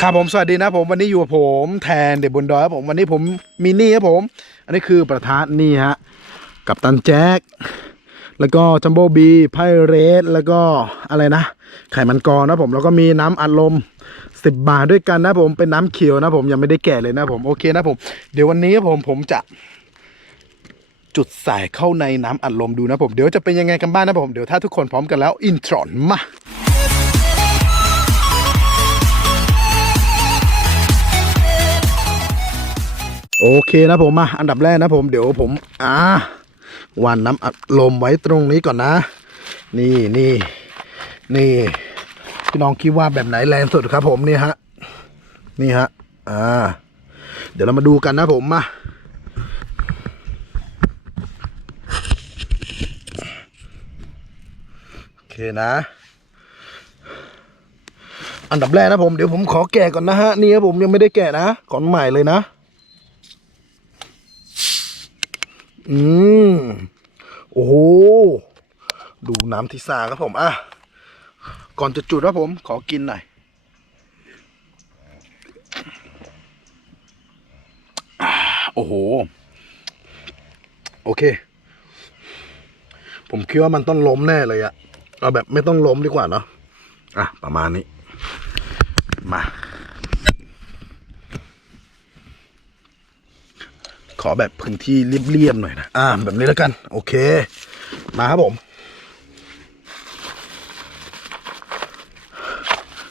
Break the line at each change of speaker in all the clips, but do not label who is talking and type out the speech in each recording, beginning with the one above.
ครับผมสวัสดีนะผมวันนี้อยู่กับผมแทนเด็กบนดอยครับผมวันนี้ผมมีนี่ครับผม อันนี้คือประธานนี่ฮะกับตันแจ็คแล้วก็จัมโบ้บีไพเรสแล้วก็อะไรนะ ไข่มันกรนะผมแล้วก็มีน้ำอัดลมสิบบาทด้วยกันนะผมเป็นน้ำเขียวนะผมยังไม่ได้แกะเลยนะผมโอเคนะผม เดี๋ยววันนี้ผมผมจะ จุดใส่เข้าในน้ำอัดลมดูนะผมเดี๋ยวจะเป็นยังไงกันบ้างนะผมเดี๋ยวถ้าทุกคนพร้อมกันแล้วอินทรอนมา โอเคนะผมมาอันดับแรกนะผมเดี๋ยวผมอ่าวานน้ำอัดลมไว้ตรงนี้ก่อนนะ นี่นี่นี่พี่น้องคิดว่าแบบไหนแรงสุดครับ ผมนี่ฮะนี่ฮะอ่าเดี๋ยวเรามาดูกันนะผมมาโอเคนะ อันดับแรกนะผมเดี๋ยวผมขอแกะก่อนนะฮะนี่ครับผมยังไม่ได้แกะนะก่อนใหม่เลยนะ อืมโอ้โหดูน้ำที่สาครับผมอะก่อนจะจุดครับผม ขอกินหน่อยโอ้โห โอเค ผมคิดว่ามันต้องล้มแน่เลยอะเอาแบบไม่ต้องล้มดีกว่าเนาะอะ ประมาณนี้ มา ขอแบบพื้นที่เรียบๆหน่อยนะ อ่า แบบนี้แล้วกัน โอเค มาครับผม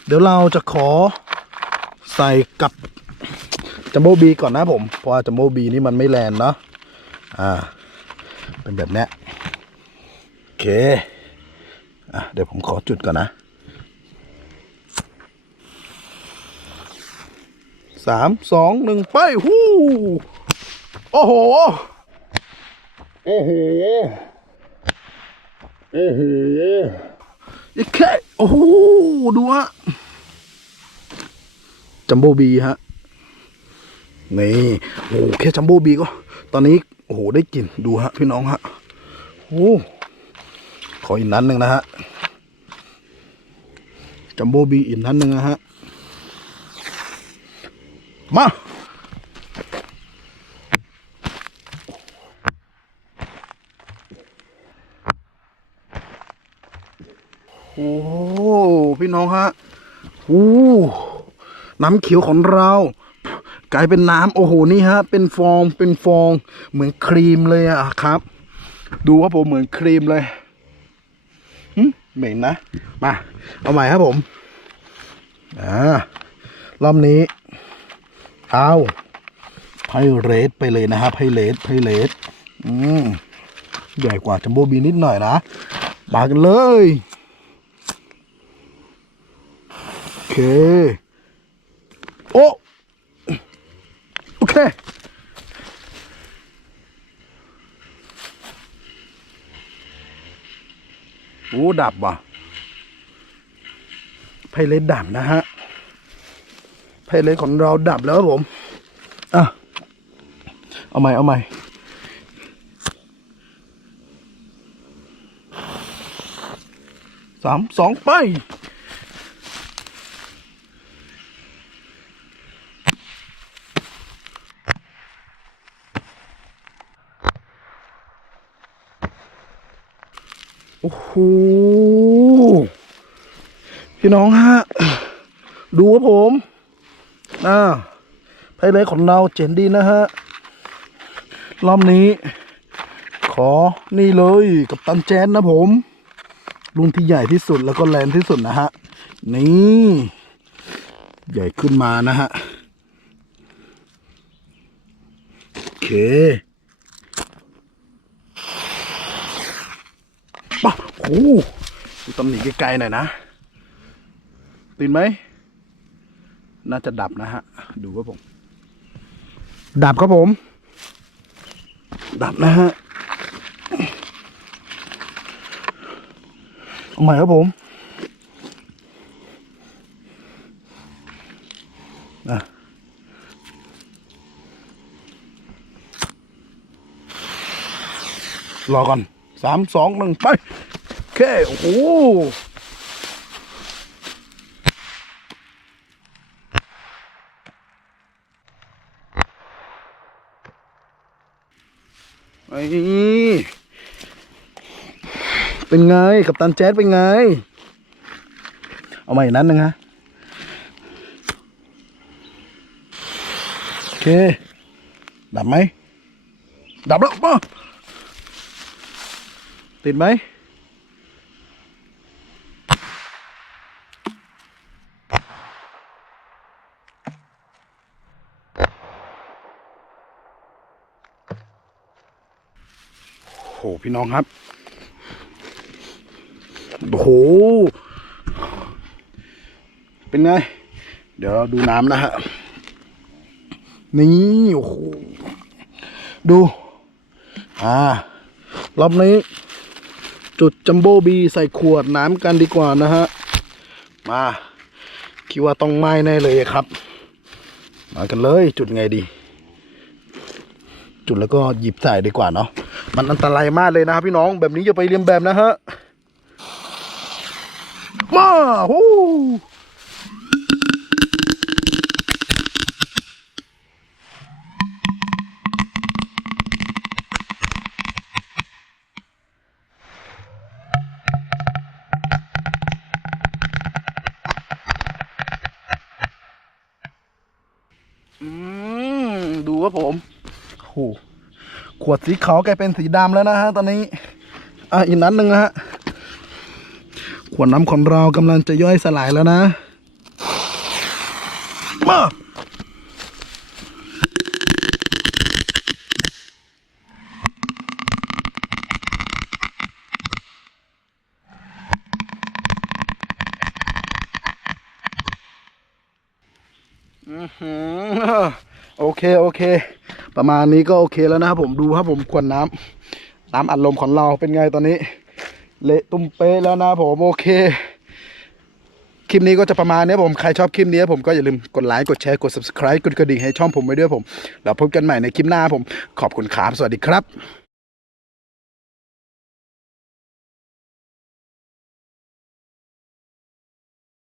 เดี๋ยวเราจะขอใส่กับจัมโบ้บีก่อนนะผม เพราะว่าจัมโบ้บีนี่มันไม่แรงเนาะ อ่า เป็นแบบเนี้ยโอเค อะ เดี๋ยวผมขอจุดก่อนนะสามสองหนึ่งไป ฮู้ โอ้โห โอ้โห โอ้โหอีกแค่โอ้โห ดูฮะ จัมโบ้บีฮะ นี่ โอ้โหแค่จัมโบ้บีก็ ตอนนี้ โอ้โห ได้กลิ่น ดูฮะ พี่น้องฮะ โอ้ขออีกนั้นหนึ่งนะฮะ จัมโบ้บีอีกนั้นหนึ่งนะฮะ มา โอ้พี่น้องฮะโอ้น้ำเขียวของเรา กลายเป็นน้ำโอ้โหนี่ฮะ เป็นฟองเป็นฟอง เหมือนครีมเลยอะครับ ดูว่าผมเหมือนครีมเลยเหม็นนะ มา เอาใหม่ครับผมอ่ารอบนี้ เอาไพเรสไปเลยนะฮะไพเรสไพเรสอืมใหญ่กว่าจัมโบ้บีนิดหน่อยนะมากันเลย โอ เค โอ้โอเค โอ้ ดับว่ะไพเรสดับนะฮะไพเรสของเราดับแล้วผม อะ เอาใหม่ เอาใหม่สามสองไป โอ้โห พี่น้องฮะ ดูครับผมอ่าไพเลยของเราเจ๋งดีนะฮะ รอบนี้ ขอนี่เลยกับตันแจนนะผมรุ่นที่ใหญ่ที่สุดแล้วก็แรงที่สุดนะฮะ นี่ ใหญ่ขึ้นมานะฮะ โอเคปะ โอ้โหดูตำหนิไกลๆหน่อยนะตื่นไหม น่าจะดับนะฮะ ดูครับผม ดับครับผม ดับนะฮะเอาใหม่ครับผมอะรอก่อนสามสองหนึ่งไปโอ เค โอ้โหเป็นไง กับตันแจ๊สเป็นไง เอาใหม่อีกนั้นนึงฮะ โอเค ดับไหม ดับแล้วป่ะติดไหม โอ้โหพี่น้องครับ โอ้โห เป็นไง เดี๋ยวเราดูน้ำนะฮะ นี่ โอ้โห ดู อ่ารอบนี้ จุดจัมโบ้บีใส่ขวดน้ำกันดีกว่านะฮะ มา คิดว่าต้องไหม้แน่เลยครับ มากันเลยจุดไงดี จุดแล้วก็หยิบใส่ดีกว่าเนาะ มันอันตรายมากเลยนะครับพี่น้องแบบนี้อย่าไปเรียนแบบนะฮะ มาฮู้ดูครับผมโห ขวดสีขาวกลายเป็นสีดำแล้วนะฮะตอนนี้ อะอีกนั้นหนึ่งนะฮะ ขวดน้ำของเรากำลังจะย่อยสลายแล้วนะ มาอื้อหือ โอเคโอเค ประมาณนี้ก็โอเคแล้วนะครับผมดูครับผมขวดน้ำน้ำอัดลมของเราเป็นไงตอนนี้ เละตุ้มเป๊ะแล้วนะผมโอเคคลิปนี้ก็จะประมาณนี้ผม ใครชอบคลิปนี้ผมก็อย่าลืมกดไลค์ กดแชร์ กด subscribe กดกระดิ่งให้ช่องผมไว้ด้วยผม แล้วพบกันใหม่ในคลิปหน้าผม ขอบคุณครับ สวัสดีครับ